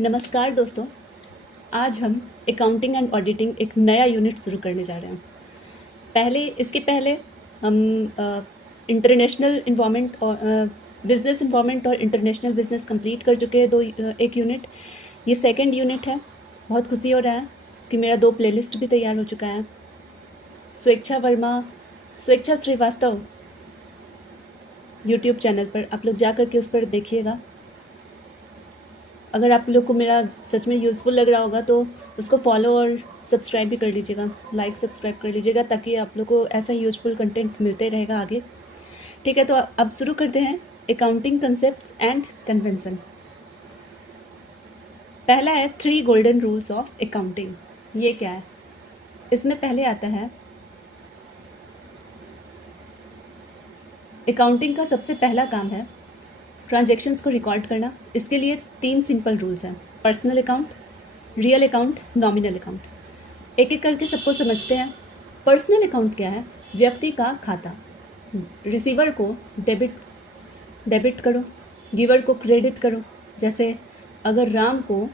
नमस्कार दोस्तों। आज हम अकाउंटिंग एंड ऑडिटिंग एक नया यूनिट शुरू करने जा रहे हैं। इसके पहले हम इंटरनेशनल इन्वायरमेंट और बिज़नेस इन्वायरमेंट और इंटरनेशनल बिज़नेस कंप्लीट कर चुके हैं एक यूनिट। ये सेकंड यूनिट है। बहुत खुशी हो रहा है कि मेरा 2 प्लेलिस्ट भी तैयार हो चुका है। स्वेच्छा श्रीवास्तव यूट्यूब चैनल पर आप लोग जा कर के उस पर देखिएगा। अगर आप लोग को मेरा सच में यूज़फुल लग रहा होगा तो उसको फॉलो और सब्सक्राइब भी कर लीजिएगा, लाइक सब्सक्राइब कर लीजिएगा, ताकि आप लोग को ऐसा यूज़फुल कंटेंट मिलते रहेगा आगे। ठीक है, तो अब शुरू करते हैं अकाउंटिंग कंसेप्ट्स एंड कन्वेंशन। पहला है 3 गोल्डन रूल्स ऑफ अकाउंटिंग। ये क्या है? इसमें पहले आता है अकाउंटिंग का सबसे पहला काम है ट्रांजैक्शंस को रिकॉर्ड करना। इसके लिए 3 सिंपल रूल्स हैं: personal account, real account, nominal account. एक एक करके सबको समझते हैं। पर्सनल अकाउंट क्या है? व्यक्ति का खाता। रिसीवर को डेबिट करो, गिवर को क्रेडिट करो। जैसे अगर राम को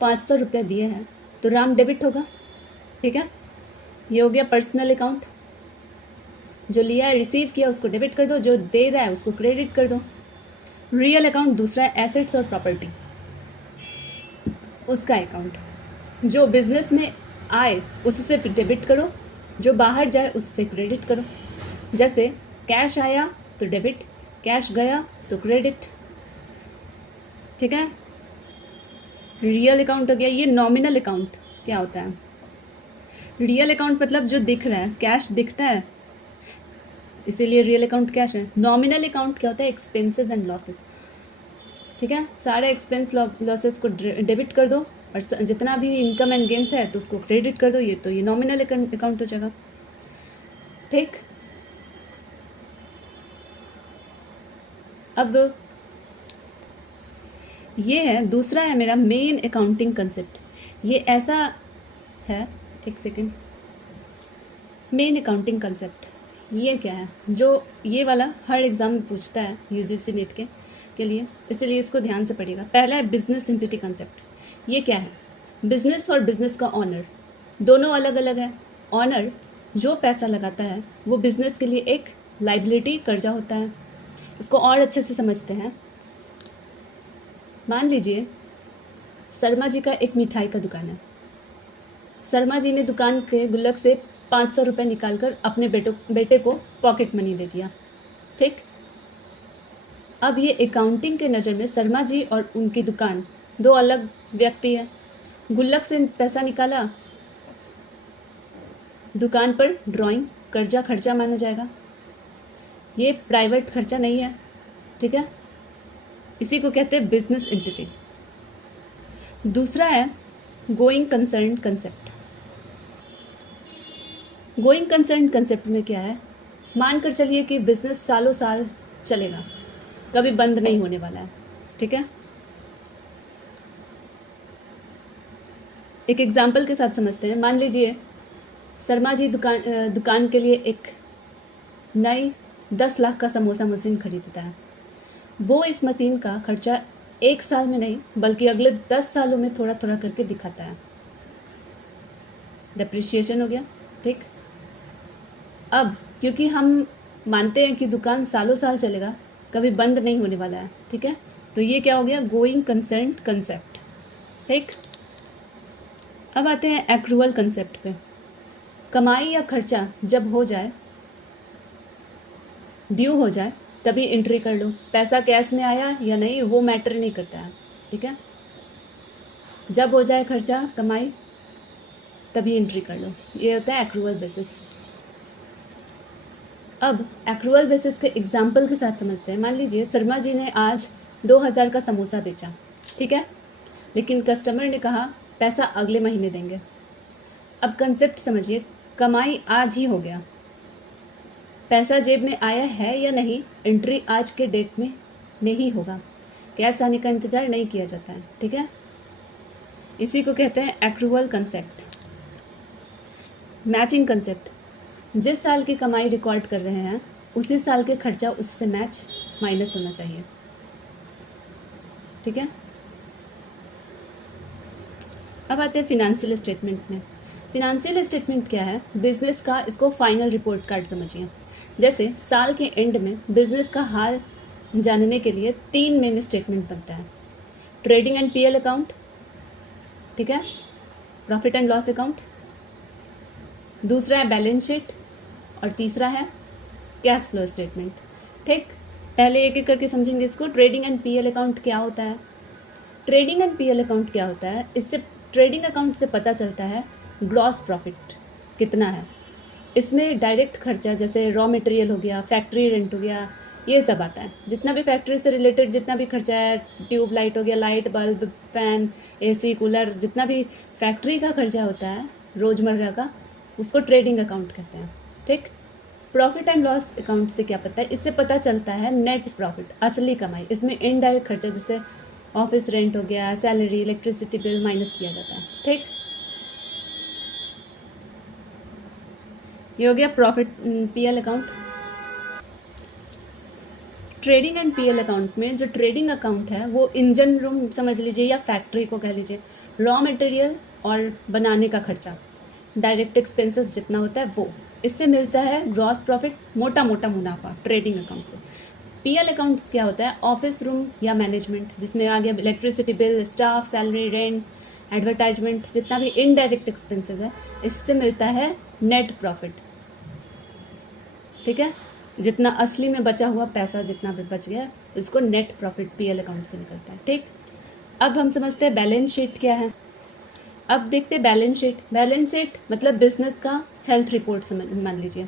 500 रुपये दिए हैं तो राम डेबिट होगा। ठीक है, ये हो गया पर्सनल अकाउंट। जो लिया है, रिसीव किया, उसको डेबिट कर दो, जो दे रहा है उसको क्रेडिट कर दो। रियल अकाउंट दूसरा है एसेट्स और प्रॉपर्टी, उसका अकाउंट। जो बिजनेस में आए उससे डेबिट करो, जो बाहर जाए उससे क्रेडिट करो। जैसे कैश आया तो डेबिट, कैश गया तो क्रेडिट। ठीक है, रियल अकाउंट हो गया। ये नॉमिनल अकाउंट क्या होता है? रियल अकाउंट मतलब जो दिख रहा है, कैश दिखता है, इसीलिए रियल अकाउंट कैश है। नॉमिनल अकाउंट क्या होता है? Expenses and losses. ठीक है, सारे एक्सपेंस लॉसेस को डेबिट कर दो और जितना भी इनकम एंड गेन्स है तो उसको क्रेडिट कर दो। ये नॉमिनल अकाउंट हो जाएगा। ठीक, अब ये है दूसरा है मेरा मेन अकाउंटिंग कंसेप्ट। ये ऐसा है, एक सेकेंड, मेन अकाउंटिंग कंसेप्ट ये क्या है? जो ये वाला हर एग्ज़ाम में पूछता है यूजीसी नेट के लिए, इसलिए इसको ध्यान से पढ़िएगा। पहला है बिजनेस एंटिटी कंसेप्ट। ये क्या है? बिजनेस और बिजनेस का ऑनर दोनों अलग अलग है। ऑनर जो पैसा लगाता है वो बिजनेस के लिए एक लाइबिलिटी, कर्जा होता है। इसको और अच्छे से समझते हैं। मान लीजिए शर्मा जी का एक मिठाई का दुकान है। शर्मा जी ने दुकान के गुल्लक से 500 रुपये निकाल कर अपने बेटे को पॉकेट मनी दे दिया। ठीक, अब ये अकाउंटिंग के नज़र में शर्मा जी और उनकी दुकान दो अलग व्यक्ति हैं। गुल्लक से पैसा निकाला, दुकान पर ड्राइंग कर्जा खर्चा माना जाएगा। ये प्राइवेट खर्चा नहीं है। ठीक है, इसी को कहते हैं बिजनेस एंटिटी। दूसरा है going concern concept. Going concern concept में क्या है? मानकर चलिए कि बिजनेस सालों साल चलेगा, कभी बंद नहीं होने वाला है। ठीक है, एक एग्जाम्पल के साथ समझते हैं। मान लीजिए शर्मा जी दुकान के लिए एक नई 10 लाख का समोसा मशीन खरीदता है। वो इस मशीन का खर्चा 1 साल में नहीं बल्कि अगले 10 सालों में थोड़ा थोड़ा करके दिखाता है। डेप्रिसिएशन हो गया। ठीक, अब क्योंकि हम मानते हैं कि दुकान सालों साल चलेगा, कभी बंद नहीं होने वाला है। ठीक है, तो ये क्या हो गया? Going concern concept. ठीक, अब आते हैं एक्रूअल कंसेप्ट पे। कमाई या खर्चा जब हो जाए, ड्यू हो जाए, तभी एंट्री कर लो। पैसा कैश में आया या नहीं वो मैटर नहीं करता है। ठीक है, जब हो जाए खर्चा कमाई तभी एंट्री कर लो। ये होता है एक्रूअल बेसिस। अब एक्रूअल बेसिस के एग्जाम्पल के साथ समझते हैं। मान लीजिए शर्मा जी ने आज 2000 का समोसा बेचा। ठीक है, लेकिन कस्टमर ने कहा पैसा अगले महीने देंगे। अब कंसेप्ट समझिए, कमाई आज ही हो गया, पैसा जेब में आया है या नहीं, एंट्री आज के डेट में नहीं होगा। कैश आने का इंतज़ार नहीं किया जाता है। ठीक है, इसी को कहते हैं एक्रूअल कंसेप्ट। मैचिंग कंसेप्ट, जिस साल की कमाई रिकॉर्ड कर रहे हैं उसी साल के खर्चा उससे माइनस होना चाहिए। ठीक है, अब आते हैं फिनेंशियल स्टेटमेंट में। फिनेंशियल स्टेटमेंट क्या है? बिजनेस का, इसको फाइनल रिपोर्ट कार्ड समझिए। जैसे साल के एंड में बिजनेस का हाल जानने के लिए 3 मेन स्टेटमेंट बनता है। ट्रेडिंग एंड पीएल अकाउंट, ठीक है, प्रॉफिट एंड लॉस अकाउंट, दूसरा है बैलेंस शीट और तीसरा है कैश फ्लो स्टेटमेंट। ठीक, पहले एक एक करके समझेंगे इसको। ट्रेडिंग एंड पीएल अकाउंट क्या होता है? ट्रेडिंग एंड पीएल अकाउंट क्या होता है? इससे ट्रेडिंग अकाउंट से पता चलता है ग्रॉस प्रॉफिट कितना है। इसमें डायरेक्ट खर्चा जैसे रॉ मटेरियल हो गया, फैक्ट्री रेंट हो गया, ये सब आता है। जितना भी फैक्ट्री से रिलेटेड जितना भी खर्चा है, ट्यूब लाइट हो गया, light bulb, fan, AC, cooler, जितना भी फैक्ट्री का खर्चा होता है रोज़मर्रा का, उसको ट्रेडिंग अकाउंट कहते हैं। ठीक, प्रॉफिट एंड लॉस अकाउंट से क्या पता है? इससे पता चलता है नेट प्रॉफिट, असली कमाई। इसमें इनडायरेक्ट खर्चा जैसे ऑफिस रेंट हो गया, सैलरी, इलेक्ट्रिसिटी बिल माइनस किया जाता है। ठीक, ये हो गया profit PL account. Trading and PL account में जो ट्रेडिंग अकाउंट है वो इंजन रूम समझ लीजिए या फैक्ट्री को कह लीजिए, रॉ मटेरियल और बनाने का खर्चा, डायरेक्ट एक्सपेंसेस जितना होता है वो, इससे मिलता है ग्रॉस प्रॉफिट, मोटा मोटा मुनाफा ट्रेडिंग अकाउंट से। पीएल अकाउंट क्या होता है? ऑफिस रूम या मैनेजमेंट, जिसमें आ गया electricity bill, staff, salary, rent, advertisement, जितना भी इनडायरेक्ट एक्सपेंसेस है, इससे मिलता है नेट प्रॉफिट। ठीक है, जितना असली में बचा हुआ पैसा जितना भी बच गया इसको नेट प्रॉफिट पीएल अकाउंट से निकलता है। ठीक, अब हम समझते हैं बैलेंस शीट क्या है। अब देखते हैं बैलेंस शीट। बैलेंस शीट मतलब बिजनेस का हेल्थ रिपोर्ट मान लीजिए।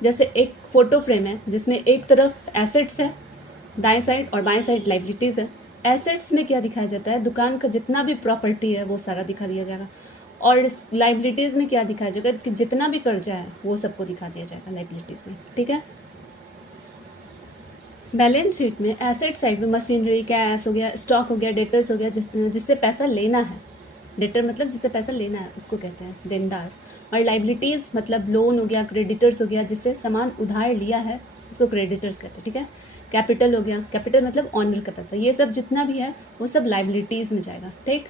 जैसे एक फोटो फ्रेम है जिसमें एक तरफ एसेट्स है दाएं साइड और बाएं साइड लाइबिलिटीज़ है। एसेट्स में क्या दिखाया जाता है? दुकान का जितना भी प्रॉपर्टी है वो सारा दिखा दिया जाएगा, और इस लाइबिलिटीज़ में क्या दिखाया जाएगा कि जितना भी कर्जा है वो सबको दिखा दिया जाएगा लाइबिलिटीज़ में। ठीक है, बैलेंस शीट में एसेट साइड में मशीनरी, कैश हो गया, स्टॉक हो गया, डेटर्स हो गया, जिससे पैसा लेना है। डेटर मतलब जिससे पैसा लेना है उसको कहते हैं देनदार। और लाइबिलिटीज़ मतलब लोन हो गया, क्रेडिटर्स हो गया, जिससे सामान उधार लिया है उसको क्रेडिटर्स कहते हैं। ठीक है, कैपिटल हो गया, कैपिटल मतलब ऑनर का पैसा, ये सब जितना भी है वो सब लाइबिलिटीज़ में जाएगा। ठीक,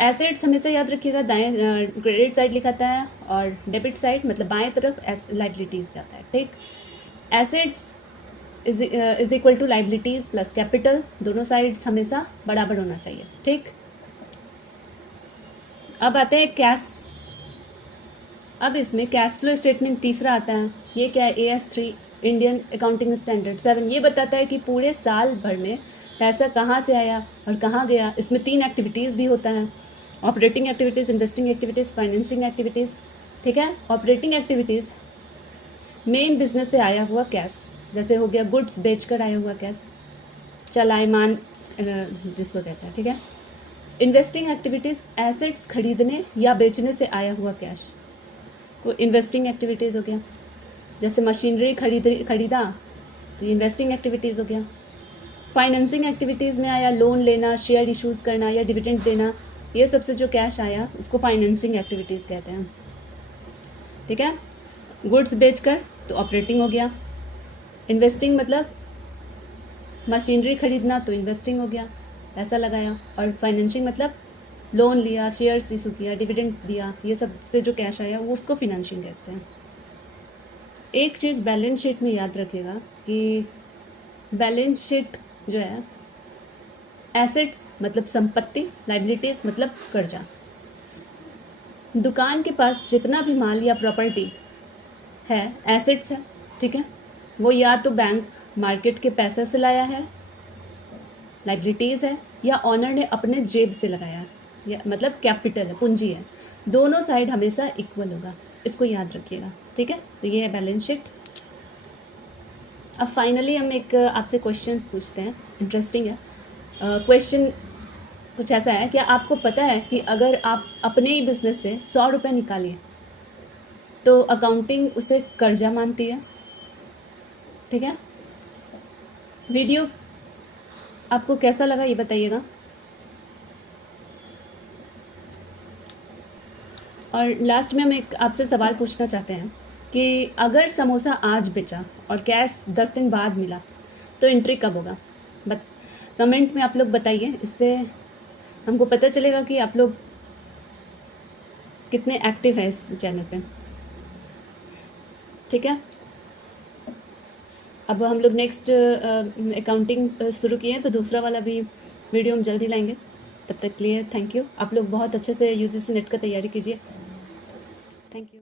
एसेट्स हमेशा याद रखिएगा दाएं क्रेडिट साइड लिखाता है और डेबिट साइड मतलब बाएं तरफ लाइबिलिटीज़ जाता है। ठीक, assets is equal to liabilities plus capital, दोनों साइड्स हमेशा बराबर होना चाहिए। ठीक, अब आते हैं कैश। अब इसमें कैश फ्लो स्टेटमेंट तीसरा आता है। ये क्या है? AS3 Indian accounting standard 7। ये बताता है कि पूरे साल भर में पैसा कहाँ से आया और कहाँ गया। इसमें 3 एक्टिविटीज़ भी होता है, operating activities, investing activities, financing activities. ठीक है, ऑपरेटिंग एक्टिविटीज़ मेन बिजनेस से आया हुआ कैश, जैसे हो गया गुड्स बेचकर आया हुआ कैश, चलायमान जिसको कहते हैं। ठीक है, इन्वेस्टिंग एक्टिविटीज़ एसेट्स खरीदने या बेचने से आया हुआ कैश, वो इन्वेस्टिंग एक्टिविटीज़ हो गया। जैसे मशीनरी खरीदा तो इन्वेस्टिंग एक्टिविटीज़ हो गया। फाइनेंसिंग एक्टिविटीज़ में आया लोन लेना, शेयर इशूज़ करना या डिविडेंड देना, ये सबसे जो कैश आया उसको फाइनेंसिंग एक्टिविटीज़ कहते हैं। ठीक है, गुड्स बेचकर तो ऑपरेटिंग हो गया। इन्वेस्टिंग मतलब मशीनरी खरीदना तो इन्वेस्टिंग हो गया, पैसा लगाया। और फाइनेंसिंग मतलब लोन लिया, शेयर्स इशू किया, डिविडेंड दिया, ये सब से जो कैश आया वो उसको फिनेंशिंग कहते हैं। एक चीज़ बैलेंस शीट में याद रखिएगा कि बैलेंस शीट जो है एसेट्स मतलब संपत्ति, लाइबिलिटीज़ मतलब कर्जा। दुकान के पास जितना भी माल या प्रॉपर्टी है एसेट्स है। ठीक है, वो या तो बैंक मार्केट के पैसे से लाया है, लाइबिलिटीज़ है, या ऑनर ने अपने जेब से लगाया, या मतलब कैपिटल है, पूंजी है। दोनों साइड हमेशा इक्वल होगा, इसको याद रखिएगा। ठीक है, तो ये है बैलेंस शीट। अब फाइनली हम एक आपसे क्वेश्चन पूछते हैं, इंटरेस्टिंग है क्वेश्चन। कुछ ऐसा है, क्या आपको पता है कि अगर आप अपने ही बिजनेस से 100 रुपये निकालिए तो अकाउंटिंग उसे कर्जा मानती है। ठीक है, वीडियो आपको कैसा लगा ये बताइएगा। और लास्ट में हम एक आपसे सवाल पूछना चाहते हैं कि अगर समोसा आज बेचा और कैश 10 दिन बाद मिला तो एंट्री कब होगा? कमेंट में आप लोग बताइए, इससे हमको पता चलेगा कि आप लोग कितने एक्टिव है इस चैनल पे। ठीक है, अब हम लोग नेक्स्ट अकाउंटिंग शुरू किए हैं, तो दूसरा वाला भी वीडियो हम जल्दी लाएंगे। तब तक के लिए थैंक यू। आप लोग बहुत अच्छे से यूजीसी नेट का तैयारी कीजिए। Thank you.